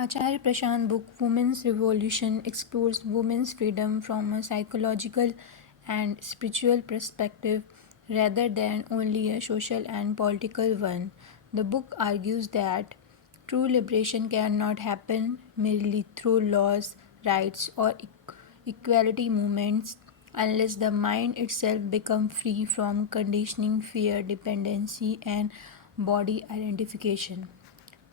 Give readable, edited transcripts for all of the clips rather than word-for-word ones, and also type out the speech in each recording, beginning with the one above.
Acharya Prashant book Women's Revolution explores women's freedom from a psychological and spiritual perspective rather than only a social and political one. The book argues that true liberation cannot happen merely through laws, rights, or equality movements unless the mind itself becomes free from conditioning, fear, dependency, and body identification.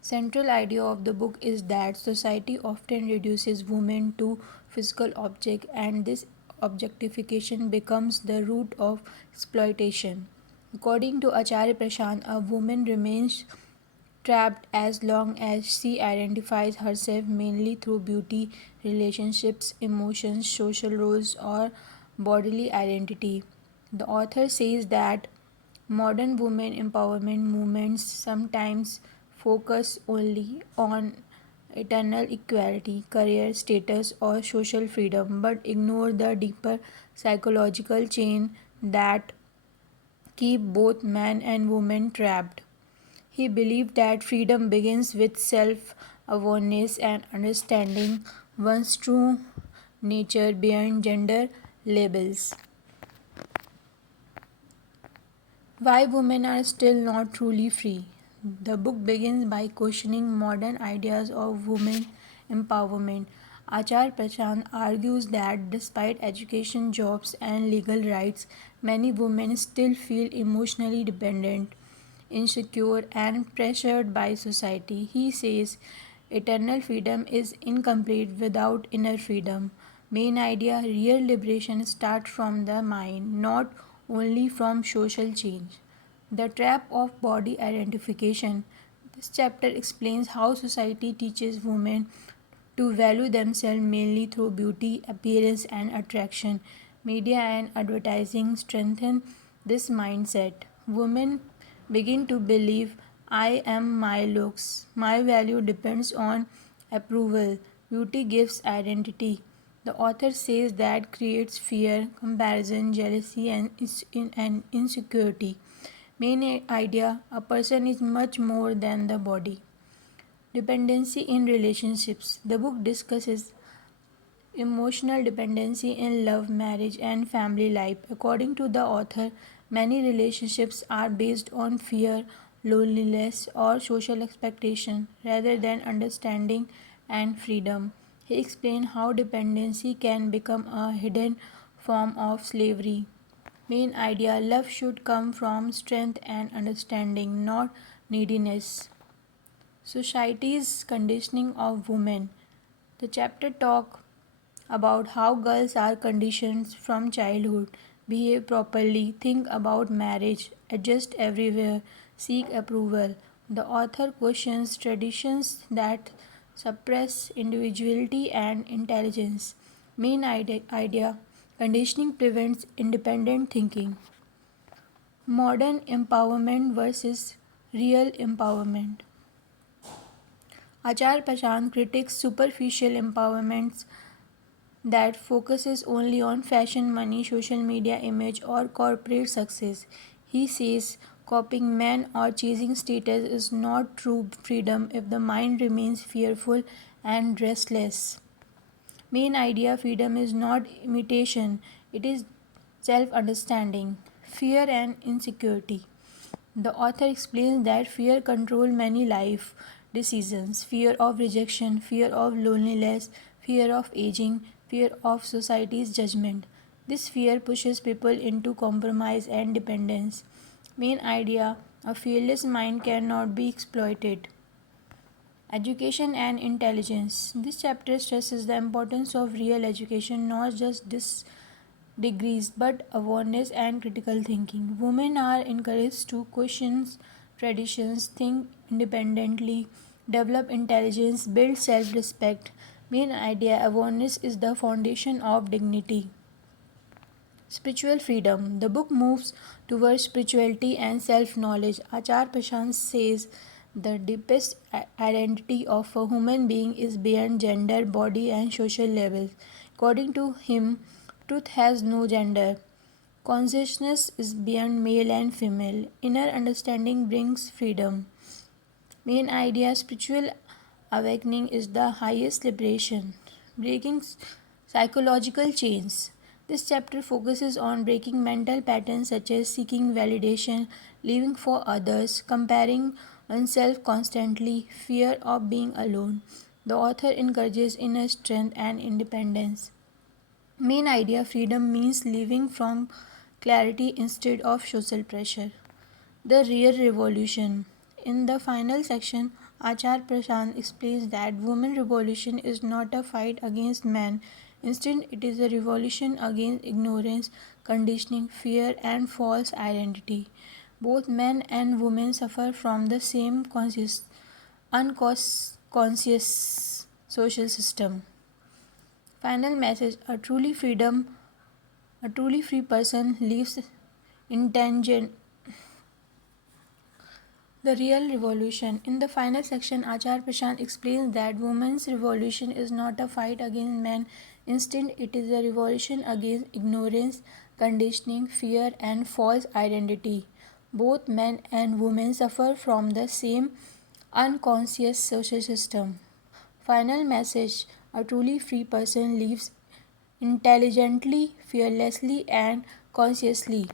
Central idea of the book is that society often reduces women to physical object and this objectification becomes the root of exploitation. According to Acharya Prashant, a woman remains trapped as long as she identifies herself mainly through beauty, relationships, emotions, social roles, or bodily identity. The author says that modern women empowerment movements sometimes focus only on eternal equality, career status, or social freedom, but ignore the deeper psychological chain that keep both man and woman trapped. He believed that freedom begins with self awareness and understanding one's true nature beyond gender labels. Why women are still not truly free. The book begins by questioning modern ideas of women empowerment. Acharya Prashant argues that despite education, jobs, and legal rights, many women still feel emotionally dependent, insecure, and pressured by society. He says eternal freedom is incomplete without inner freedom. Main idea real liberation starts from the mind, not only from social change. The trap of body identification. This chapter explains how society teaches women to value themselves mainly through beauty, appearance, and attraction. Media and advertising strengthen this mindset. Women begin to believe I am my looks. My value depends on approval. Beauty gives identity. The author says that creates fear, comparison, jealousy, and insecurity. Main idea a person is much more than the body. Dependency in relationships. The book discusses emotional dependency in love, marriage, and family life. According to the author, many relationships are based on fear, loneliness, or social expectation rather than understanding and freedom. He explained how dependency can become a hidden form of slavery. Main idea love should come from strength and understanding, not neediness. Society's conditioning of women. The chapter talk about how girls are conditioned from childhood, behave properly, think about marriage, adjust everywhere, seek approval. The author questions traditions that suppress individuality and intelligence. Main idea conditioning prevents independent thinking. Modern empowerment versus real empowerment. Acharya Prashant critiques superficial empowerments that focuses only on fashion, money, social media image, or corporate success. He says copying men or chasing status is not true freedom if the mind remains fearful and restless. Main idea freedom is not imitation, it is self understanding, fear, and insecurity. The author explains that fear controls many life decisions fear of rejection, fear of loneliness, fear of aging, fear of society's judgment. This fear pushes people into compromise and dependence. Main idea a fearless mind cannot be exploited. Education and intelligence. This chapter stresses the importance of real education, not just degrees but awareness and critical thinking. Women are encouraged to question traditions, think independently, develop intelligence, build self respect. Main idea awareness is the foundation of dignity. Spiritual freedom. The book moves towards spirituality and self knowledge. Acharya Prashant says the deepest identity of a human being is beyond gender, body, and social levels. According to him, truth has no gender. Consciousness is beyond male and female. Inner understanding brings freedom. Main idea spiritual awakening is the highest liberation, breaking psychological chains. This chapter focuses on breaking mental patterns such as seeking validation, living for others, comparing oneself constantly, fear of being alone. The author encourages inner strength and independence. Main idea: freedom means living from clarity instead of social pressure. The real revolution. In the final section, Acharya Prashant explains that women revolution is not a fight against men. Instead, it is a revolution against ignorance, conditioning, fear, and false identity. Both men and women suffer from the same unconscious social system. Final message: a truly free person lives intelligent. The real revolution. In the final section, Acharya Prashant explains that women's revolution is not a fight against men. Instead, it is a revolution against ignorance, conditioning, fear, and false identity. Both men and women suffer from the same unconscious social system. Final message: a truly free person lives intelligently, fearlessly, and consciously.